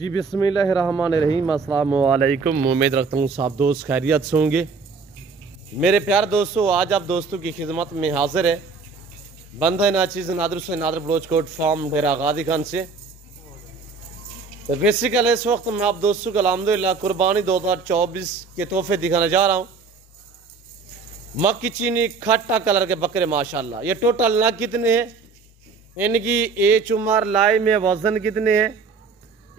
जी बिस्मिल्लाहिर्रहमानिर्रहीम, अस्सलाम वालेकुम। उम्मीद रखता हूँ सब दोस्त खैरियत से होंगे। मेरे प्यारे दोस्तों, आज आप दोस्तों की खिदमत में हाजिर है बंदा नाचीज़ नादर से नादर बलोच कोट फार्म डेरा गादी खान से। तो बेसिकल इस वक्त मैं आप दोस्तों को अल्हम्दुलिल्लाह कुर्बानी 2024 के तोहफे दिखाने जा रहा हूँ। मक्की चीनी खट्टा कलर के बकरे माशाल्लाह। ये टोटल ना कितने हैं, इनकी एज उम्र लाई में वजन कितने हैं,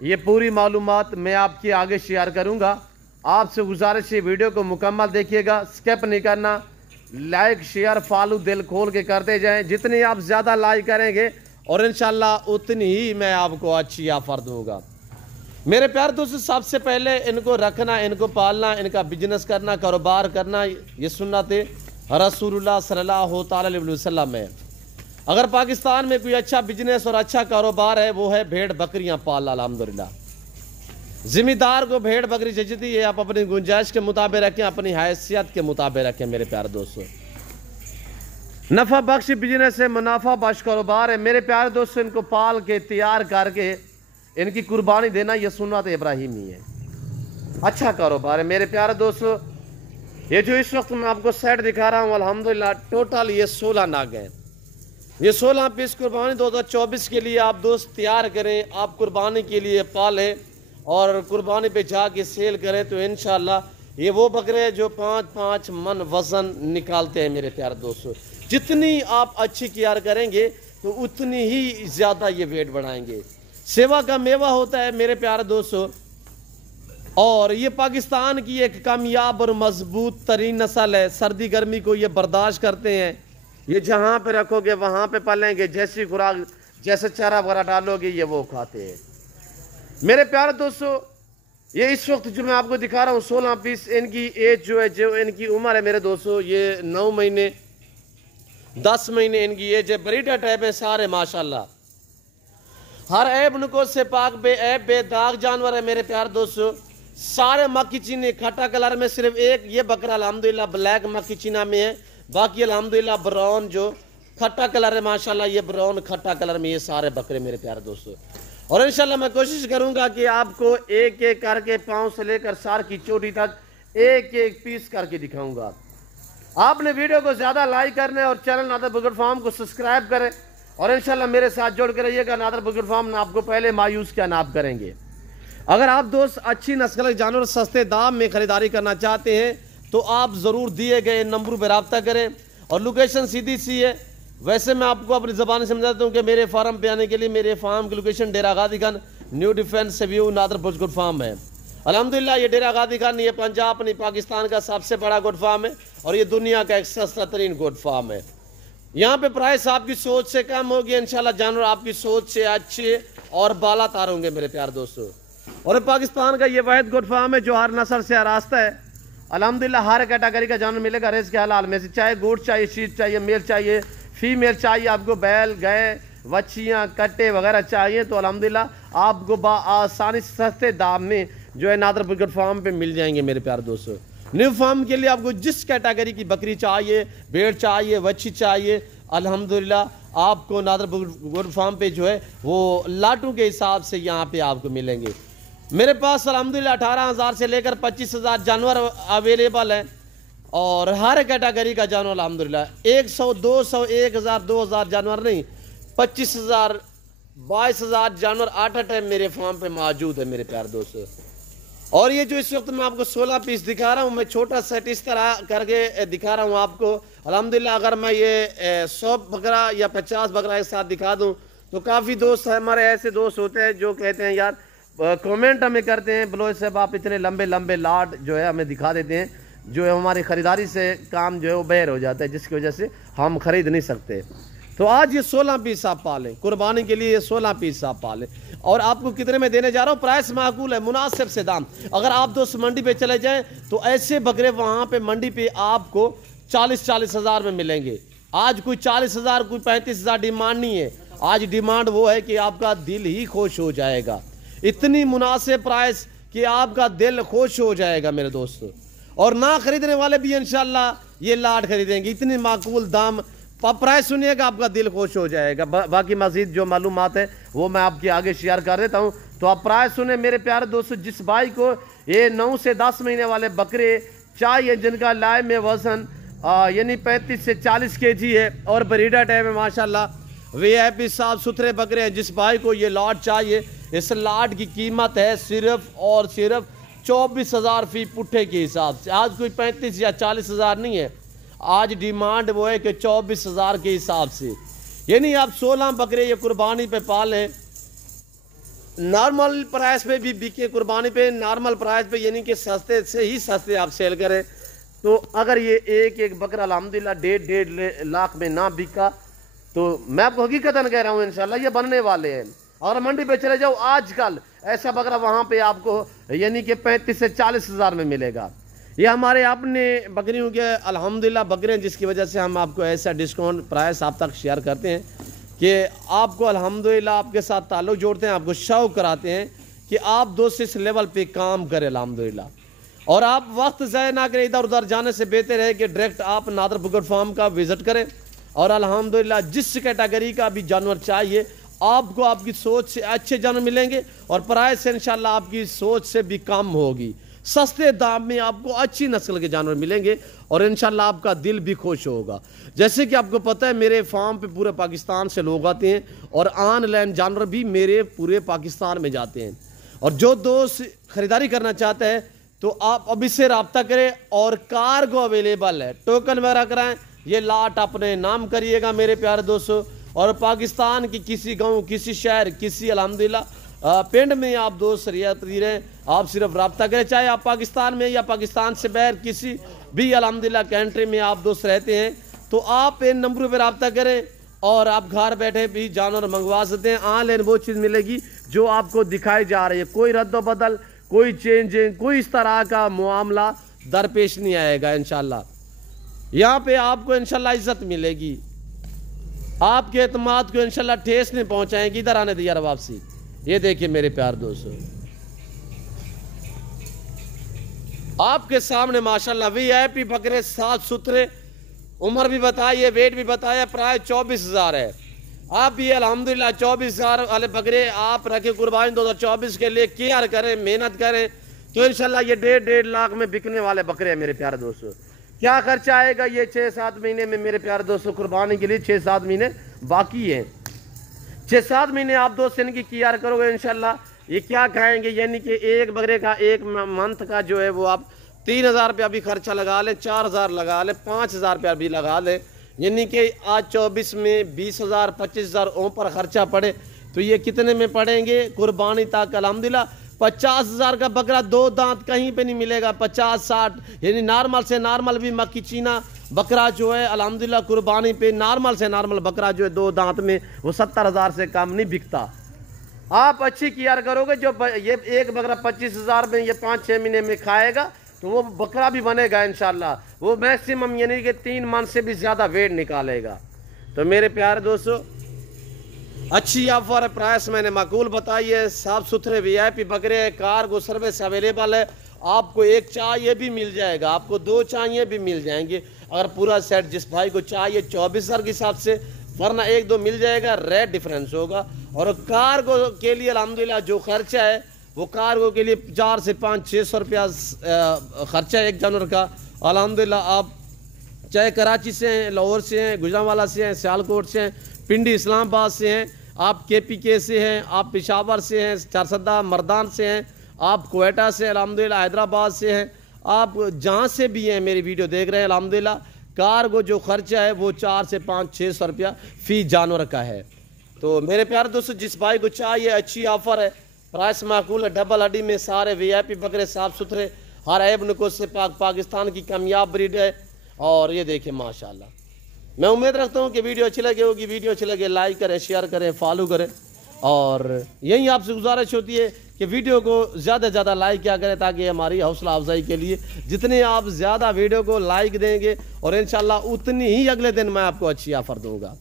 ये पूरी मालूमात मैं आपके आगे शेयर करूंगा। आपसे गुजारिश है वीडियो को मुकम्मल देखिएगा, स्किप नहीं करना। लाइक शेयर फॉलो दिल खोल के करते जाएं। जितनी आप ज़्यादा लाइक करेंगे और इंशाल्लाह उतनी ही मैं आपको अच्छी ऑफर दूंगा। मेरे प्यारे दोस्तों, सबसे पहले इनको रखना, इनको पालना, इनका बिजनेस करना, कारोबार करना, ये सुन्नत रसूलुल्लाह सल्लल्लाहु अलैहि वसल्लम है। अगर पाकिस्तान में कोई अच्छा बिजनेस और अच्छा कारोबार है वो है भेड़ बकरियां पालना। अल्हम्दुलिल्लाह जिम्मेदार को भेड़ बकरी जचती है, आप अपनी गुंजाइश के मुताबिक रखें, अपनी हैसियत के मुताबिक रखें। मेरे प्यारे दोस्तों, नफा बख्श बिजनेस है, मुनाफा बख्श कारोबार है। मेरे प्यारे दोस्तों, इनको पाल के तैयार करके इनकी कुर्बानी देना यह सुन्नत इब्राहिमी है, अच्छा कारोबार है। मेरे प्यारे दोस्तों, ये जो इस वक्त मैं आपको सेट दिखा रहा हूँ अल्हम्दुलिल्लाह टोटल ये 16 नाग हैं। ये 16 पीस कुर्बानी 2024 के लिए आप दोस्त तैयार करें, आप कुर्बानी के लिए पालें और कुर्बानी पे जाके सेल करें तो इंशाल्लाह ये वो बकरे जो 5-5 मन वज़न निकालते हैं। मेरे प्यारे दोस्तों, जितनी आप अच्छी केयर करेंगे तो उतनी ही ज़्यादा ये वेट बढ़ाएंगे। सेवा का मेवा होता है मेरे प्यारे दोस्तों, और ये पाकिस्तान की एक कामयाब और मजबूत तरीन नस्ल है। सर्दी गर्मी को ये बर्दाश्त करते हैं, ये जहाँ पे रखोगे वहाँ पे पलेंगे, जैसी खुराक जैसे चारा वगैरह डालोगे ये वो खाते हैं। मेरे प्यारे दोस्तों, ये इस वक्त जो मैं आपको दिखा रहा हूँ 16 पीस, इनकी एज जो है, जो इनकी उम्र है मेरे दोस्तों, ये 9 महीने 10 महीने इनकी एज है। ब्रीडर टाइप है सारे माशाल्लाह, हर ऐब नुको से पाक बे ऐब बेदाग जानवर है। मेरे प्यारे दोस्तों, सारे मक्की चीनी खट्टा कलर में, सिर्फ एक ये बकरा अल्हम्दुलिल्लाह ब्लैक मक्की चीना में है, बाकी अल्हम्दुलिल्लाह ब्राउन जो खट्टा कलर है माशाल्लाह, ये ब्राउन खट्टा कलर में ये सारे बकरे मेरे प्यारे दोस्तों। और इंशाल्लाह मैं कोशिश करूंगा कि आपको एक एक करके पाँव से लेकर सार की चोटी तक एक एक पीस करके दिखाऊंगा। आपने वीडियो को ज़्यादा लाइक करना है और चैनल नादर बुजुर्ग फार्म को सब्सक्राइब करें और इंशाल्लाह मेरे साथ जोड़ कर रहिएगा। नादर बुजुर्ग फार्म ना आपको पहले मायूस क्या नाप करेंगे। अगर आप दोस्त अच्छी नस्ल के जानवर सस्ते दाम में ख़रीदारी करना चाहते हैं तो आप ज़रूर दिए गए नंबर पर रब्ता करें और लोकेशन सीधी सी है। वैसे मैं आपको अपनी ज़बान समझाता हूँ कि मेरे फार्म पे आने के लिए मेरे फार्म की लोकेशन डेरा गादी खान न्यू डिफेंस व्यू नादर बुर्ज गुड फार्म है। अल्हम्दुलिल्लाह ये डेरा गादी खान ये पंजाब नहीं पाकिस्तान का सबसे बड़ा गुड फार्म है और ये दुनिया का एक सस्ता तरीन गुड फार्म है। यहाँ पे प्राइस आपकी सोच से कम होगी, इंशाल्लाह जानवर आपकी सोच से अच्छे और बाला तार होंगे मेरे प्यारे दोस्तों। और पाकिस्तान का ये वाहिद गुड फार्म है जो हर नस्ल से आरास्ता है। अल्हम्दुलिल्लाह हर कैटेगरी का जानवर मिलेगा रेस के हलाल में से, चाहे गोट चाहिए, शीट चाहिए, मेल चाहिए, फीमेल चाहिए, आपको बैल गाय वच्छियाँ कट्टे वगैरह चाहिए तो अल्हम्दुलिल्लाह आपको आसानी से सस्ते दाम में जो है नादर बुजुर्ग फार्म पे मिल जाएंगे मेरे प्यारे दोस्तों। न्यू फार्म के लिए आपको जिस कैटेगरी की बकरी चाहिए, भेड़ चाहिए, वच्छी चाहिए, अल्हम्दुलिल्लाह आपको नादर बुजुर्ग फार्म पे जो है वो लाटू के हिसाब से यहाँ पे आपको मिलेंगे। मेरे पास अल्हम्दुलिल्लाह 18,000 से लेकर 25,000 जानवर अवेलेबल हैं और हर कैटेगरी का जानवर अल्हम्दुलिल्लाह 100, 200, 1,000, 2,000 जानवर नहीं, 25,000, 22,000 जानवर आठ टाइम मेरे फार्म पे मौजूद है मेरे प्यारे दोस्तों। और ये जो इस वक्त मैं आपको 16 पीस दिखा रहा हूँ, मैं छोटा सेट इस तरह करके दिखा रहा हूँ आपको। अल्हम्दुलिल्लाह अगर मैं ये 100 बकरा या 50 बकरा एक साथ दिखा दूँ तो काफ़ी दोस्त हमारे ऐसे दोस्त होते हैं जो कहते हैं यार कमेंट हमें करते हैं बलोच साहब आप इतने लंबे लंबे लाट जो है हमें दिखा देते हैं, जो है हमारी ख़रीदारी से काम जो है वो बैर हो जाता है, जिसकी वजह से हम ख़रीद नहीं सकते। तो आज ये 16 पीस आप पालें, कुर्बानी के लिए ये 16 पीस आप पालें। और आपको कितने में देने जा रहा हूँ, प्राइस माकूल है, मुनासिब से दाम। अगर आप दोस्त मंडी पे चले जाएं तो ऐसे बकरे वहाँ पे मंडी पे आपको 40-40 हज़ार में मिलेंगे। आज कोई 40,000 कोई 35,000 डिमांड नहीं है, आज डिमांड वो है कि आपका दिल ही खुश हो जाएगा। इतनी मुनासिब प्राइस कि आपका दिल खुश हो जाएगा मेरे दोस्तों। और ना खरीदने वाले भी इंशाल्लाह ये लाट खरीदेंगे, इतनी माकूल दाम प्राइस सुनिएगा आपका दिल खुश हो जाएगा। बाकी मज़ीद जो मालूमात है वो मैं आपके आगे शेयर कर देता हूँ तो आप प्राइस सुने मेरे प्यारे दोस्तों। जिस भाई को ये 9 से 10 महीने वाले बकरे चाहिए, जिनका लाइव में वजन यानी 35 से 40 kg है और ब्रीडर टाइम है माशाल्लाह, वीआईपी साफ सुथरे बकरे हैं, जिस भाई को ये लॉट चाहिए, इस लॉट की कीमत है सिर्फ और सिर्फ 24,000 फी पुट्ठे के हिसाब से। आज कोई 35 या 40,000 नहीं है, आज डिमांड वो है कि 24,000 के हिसाब से। यानी आप 16 बकरे ये कुर्बानी पे पालें, नॉर्मल प्राइस पे भी बिके, कुर्बानी पे नॉर्मल प्राइस पे, यानी कि सस्ते से ही सस्ते आप सेल करें। तो अगर ये एक बकरा अल्हम्दुलिल्लाह 1.5 लाख में ना बिका, तो मैं आपको हकीकतन कह रहा हूँ इंशाल्लाह ये बनने वाले हैं। और मंडी पे चले जाओ आजकल ऐसा बकरा वहाँ पे आपको यानी कि 35 से 40,000 में मिलेगा। ये हमारे अपने बकरियों के अल्हम्दुलिल्लाह बकरे हैं, जिसकी वजह से हम आपको ऐसा डिस्काउंट प्राइस आप तक शेयर करते हैं कि आपको अल्हम्दुलिल्लाह आपके साथ ताल्लुक़ जोड़ते हैं, आपको शौक़ कराते हैं कि आप दोस्त इस लेवल पे काम करें अल्हम्दुलिल्लाह। और आप वक्त ज़ाया ना करें, इधर उधर जाने से बेहतर है कि डायरेक्ट आप नादर बुगर फार्म का विज़िट करें। और अल्हम्दुलिल्लाह जिस कैटेगरी का भी जानवर चाहिए आपको, आपकी सोच से अच्छे जानवर मिलेंगे और प्राइस इंशाल्लाह आपकी सोच से भी कम होगी। सस्ते दाम में आपको अच्छी नस्ल के जानवर मिलेंगे और इंशाल्लाह आपका दिल भी खुश होगा। जैसे कि आपको पता है मेरे फार्म पे पूरे पाकिस्तान से लोग आते हैं और ऑनलाइन जानवर भी मेरे पूरे पाकिस्तान में जाते हैं। और जो दोस्त ख़रीदारी करना चाहते हैं तो आप अभी से रब्ता करें और कार्गो अवेलेबल है, टोकन वगैरह कराएँ, ये लाट अपने नाम करिएगा मेरे प्यारे दोस्तों। और पाकिस्तान की किसी गांव, किसी शहर, किसी अल्हम्दुलिल्लाह पिंड में आप दोस्त रियायत रहें, आप सिर्फ रब्ता करें, चाहे आप पाकिस्तान में या पाकिस्तान से बाहर किसी भी अल्हम्दुलिल्लाह कंट्री में आप दोस्त रहते हैं, तो आप इन नंबरों पर रब्ता करें और आप घर बैठे भी जानवर मंगवा सकते हैं। ऑनलाइन वो चीज़ मिलेगी जो आपको दिखाई जा रही है, कोई रद्द बदल, कोई चेंजिंग, कोई इस तरह का मामला दरपेश नहीं आएगा इंशाल्लाह। यहाँ पे आपको इंशाल्लाह इज्जत मिलेगी, आपके एतमाद को इंशाल्लाह ठेस नहीं पहुंचाएंगे। इधर आने दिया वापसी। ये देखिए मेरे प्यार दोस्तों, आपके सामने माशाल्लाह वीआईपी बकरे साफ सुथरे, उम्र भी बताइए, वेट भी बताया, प्राइस 24,000 है। आप भी अल्हम्दुलिल्लाह 24,000 वाले बकरे आप रखे कुर्बानी 2024 के लिए, केयर करें, मेहनत करें, तो इंशाल्लाह ये 1.5 लाख में बिकने वाले बकरे हैं मेरे प्यारे दोस्तों। क्या खर्चा आएगा ये 6-7 महीने में मेरे प्यारे दोस्तों, कुर्बानी के लिए 6-7 महीने बाकी हैं। 6-7 महीने आप दोस्त इनकी केयर करोगे इंशाल्लाह। ये क्या खाएंगे, यानी कि एक बकरे का एक मंथ का जो है वो आप 3,000 रुपया भी खर्चा लगा लें, 4,000 लगा लें, 5,000 रुपया भी लगा लें, यानी कि आज 24 में 20,000 25,000 ऊपर खर्चा पड़े तो ये कितने में पड़ेंगे कुर्बानी तक अल्हम्दुलिल्लाह। 50,000 का बकरा 2 दांत कहीं पे नहीं मिलेगा, 50-60 यानी नॉर्मल से नॉर्मल भी मक्की चीना बकरा जो है अल्हम्दुलिल्लाह कुर्बानी पे नॉर्मल से नॉर्मल बकरा जो है 2 दांत में वो 70,000 से कम नहीं बिकता। आप अच्छी केयर करोगे, जो ये एक बकरा 25,000 में ये 5-6 महीने में खाएगा तो वो बकरा भी बनेगा इंशाल्लाह, वो मैक्सिमम यानी कि 3 मन से भी ज़्यादा वेट निकालेगा। तो मेरे प्यारे दोस्तों अच्छी ऑफर है, प्राइस मैंने माकूल बताई है, साफ सुथरे वीआईपी बकरे हैं, कार्गो सर्विस अवेलेबल है। आपको एक चाहिए भी मिल जाएगा, आपको 2 चाहिए भी मिल जाएंगे। अगर पूरा सेट जिस भाई को चाहिए 24,000 के हिसाब से, वरना 1-2 मिल जाएगा, रेट डिफरेंस होगा। और कार्गो के लिए अल्हम्दुलिल्लाह जो खर्चा है वो कार्गो के लिए 4 से 5-600 रुपया खर्चा है एक जानवर का अल्हम्दुलिल्लाह। आप चाहे कराची से हैं, लाहौर से हैं, गुजरांवाला से हैं, सियालकोट से हैं, पिंडी इस्लामाबाद से हैं, आप KPK से हैं, आप पेशावर से हैं, चारसदा मर्दान से हैं, आप कोयटा से अल्हम्दुलिल्लाह, हैदराबाद से हैं, आप जहाँ से भी हैं मेरी वीडियो देख रहे हैं अल्हम्दुलिल्लाह, कार्गो जो खर्चा है वो 4 से 5-600 रुपया फ़ी जानवर का है। तो मेरे प्यारे दोस्तों जिस भाई को चाहिए अच्छी ऑफ़र है, प्राइस माकूल है, डबल हड्डी में सारे वीआईपी बकरे साफ़ सुथरे, हर ऐब नुक़्स से पाकिस्तान की कामयाब ब्रीड है। और ये देखिए माशाल्लाह, मैं उम्मीद रखता हूँ कि वीडियो अच्छी लगी होगी। वीडियो अच्छी लगे लाइक करें, शेयर करें, फॉलो करें और यही आपसे गुजारिश होती है कि वीडियो को ज़्यादा से ज़्यादा लाइक किया करें ताकि हमारी हौसला अफजाई के लिए जितने आप ज़्यादा वीडियो को लाइक देंगे और इंशाल्लाह उतनी ही अगले दिन मैं आपको अच्छी ऑफ़र दूँगा।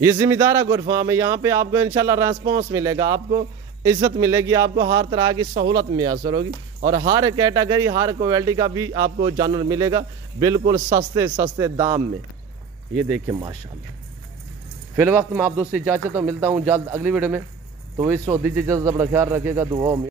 ये ज़िम्मेदार गुड फार्म है, यहाँ पे आपको इंशाल्लाह रेस्पॉन्स मिलेगा, आपको इज़्ज़त मिलेगी, आपको हर तरह की सहूलत मैसर होगी और हर कैटेगरी हर क्वालिटी का भी आपको जानवर मिलेगा बिल्कुल सस्ते सस्ते दाम में। ये देखिए माशाल्लाह। फिल वक्त मैं आप दोस्त से इजाज़त तो मिलता हूँ जल्द अगली वीडियो में। तो इस दीजिए इजाज़त, अपना ख्याल रखेगा, दुआओं में।